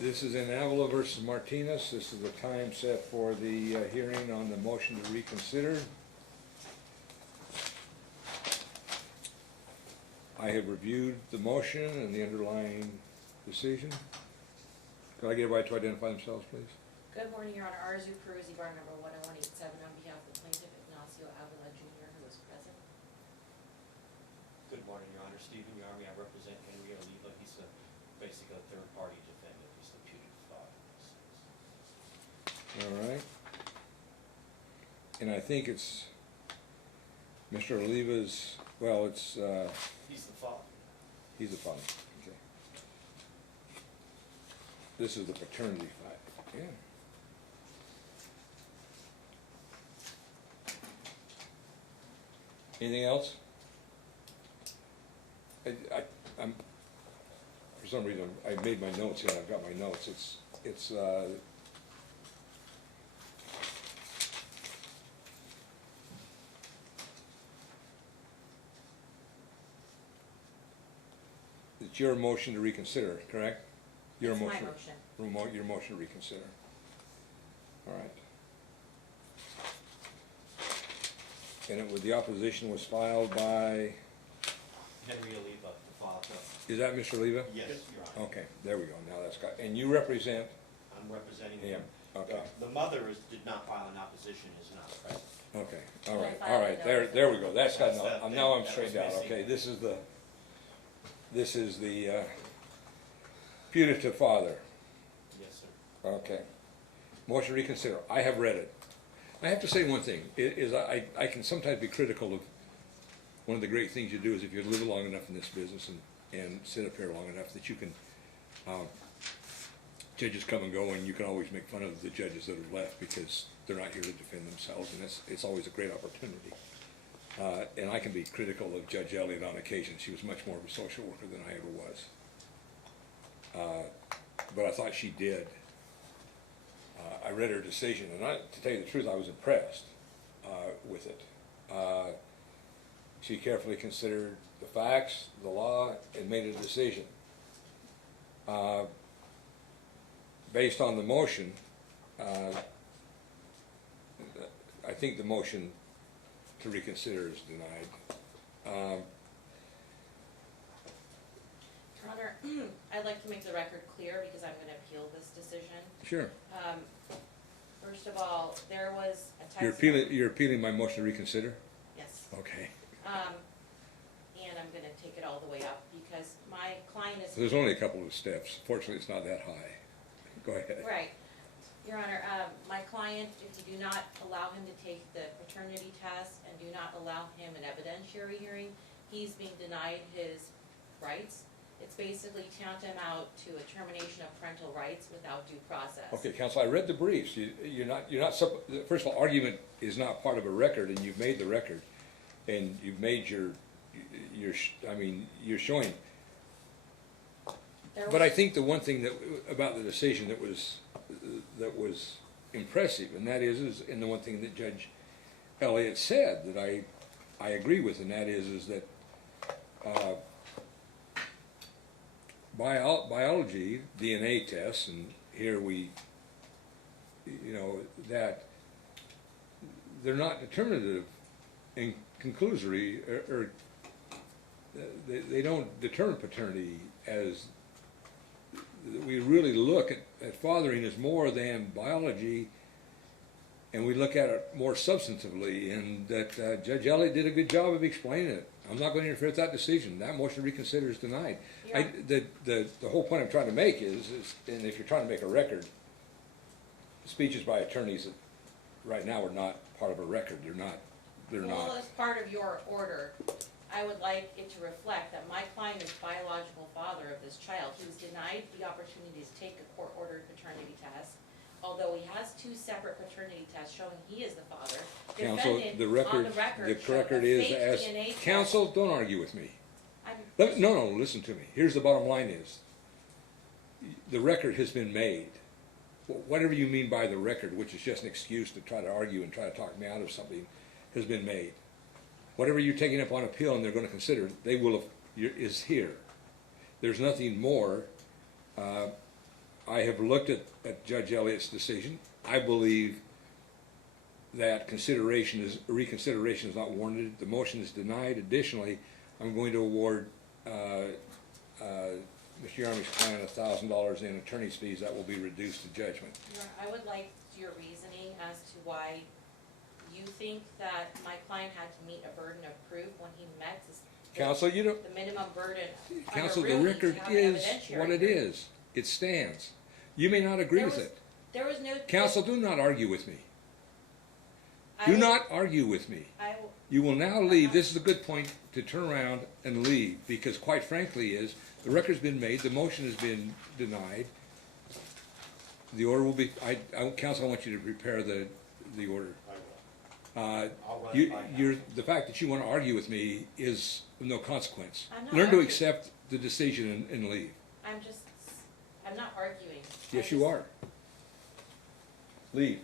This is in Avila versus Martinez. This is the time set for the hearing on the motion to reconsider. I have reviewed the motion and the underlying decision. Could I get everybody to identify themselves, please? Good morning, Your Honor. Arzu Peruzzi, bar number 10187, on behalf of the plaintiff Ignacio Avila Jr., who is present. Good morning, Your Honor. Stephen Yarmy. I represent Henry Oliva. He's basically a third-party defendant. He's the putative father. All right. And I think it's Mr. Oliva's, well, it's, He's the father. he's the father, okay. This is the paternity fight, yeah. Anything else? I'm, for some reason, I made my notes here, I've got my notes, it's your motion to reconsider, correct? Your It's my motion. motion. Your motion to reconsider. All right. And the opposition was filed by, Henry Oliva, the father. is that Mr. Oliva? Yes, Your Honor. Okay, there we go, now that's got, and you represent I'm representing him, him. okay, The mother did not file an opposition, is not present. okay, all right, there we go, that's got, now I'm straightened out, okay, this is the putative father, Yes, sir. okay. Motion to reconsider, I have read it. I have to say one thing, I can sometimes be critical of, one of the great things you do is if you live long enough in this business and sit up here long enough that you can, judges come and go and you can always make fun of the judges that have left because they're not here to defend themselves, and it's always a great opportunity. And I can be critical of Judge Elliott on occasion. She was much more of a social worker than I ever was. But I thought she did. I read her decision, and to tell you the truth, I was impressed with it. She carefully considered the facts, the law, and made a decision. Based on the motion, I think the motion to reconsider is denied. Your Honor, I'd like to make the record clear because I'm going to appeal this decision. Sure. First of all, there was a text. You're appealing my motion to reconsider? Yes. Okay. And I'm going to take it all the way up because my client is. There's only a couple of steps. Fortunately, it's not that high. Go ahead. Right. Your Honor, my client, if you do not allow him to take the paternity test and do not allow him an evidentiary hearing, he's being denied his rights. It's basically tantamount to a termination of parental rights without due process. Okay, counsel, I read the briefs. You're not, first of all, argument is not part of a record, and you've made the record. And you've made you're showing. But I think the one thing about the decision that was impressive, and that is, and the one thing that Judge Elliott said that I agree with, and that is that biology, DNA tests, and here that they're not determinative and conclusory, or they don't determine paternity as we really look at fathering as more than biology, and we look at it more substantively, and that Judge Elliott did a good job of explaining it. I'm not going to interfere with that decision. That motion to reconsider is denied. Yeah. The whole point I'm trying to make is, and if you're trying to make a record, speeches by attorneys that right now are not part of a record. They're not. Well, as part of your order, I would like it to reflect that my client is biological father of this child. He was denied the opportunity to take a court-ordered paternity test, although he has two separate paternity tests showing he is the father. Counsel, the record is as counsel. Don't argue with me. No, listen to me. Here's the bottom line: is the record has been made. Whatever you mean by the record, which is just an excuse to try to argue and try to talk me out of something, has been made. Whatever you're taking up on appeal and they're going to consider, they will have, is here. There's nothing more I have looked at Judge Elliott's decision. I believe that reconsideration is not warranted. The motion is denied. Additionally, I'm going to award Mr. Yarmy's client $1,000 in attorney's fees. That will be reduced to judgment. Your Honor, I would like your reasoning as to why you think that my client had to meet a burden of proof when he met Counsel, you don't, the minimum burden. Counsel, under the REAL record to have an is evidentiary what it hearing. is. It stands. You may not agree There with was- it. There was no. Counsel, do not argue with me. I Do will- not argue with me. I will, You will now leave. This is a good point to turn around and leave, because quite frankly the record's been made, the motion has been denied. The order will be, Counsel, I want you to prepare the order. I will. I'll run it by The fact that you want to argue with me is of no consequence. I'm not Learn to arguing. accept the decision and leave. I'm not arguing. Yes, you are. Leave.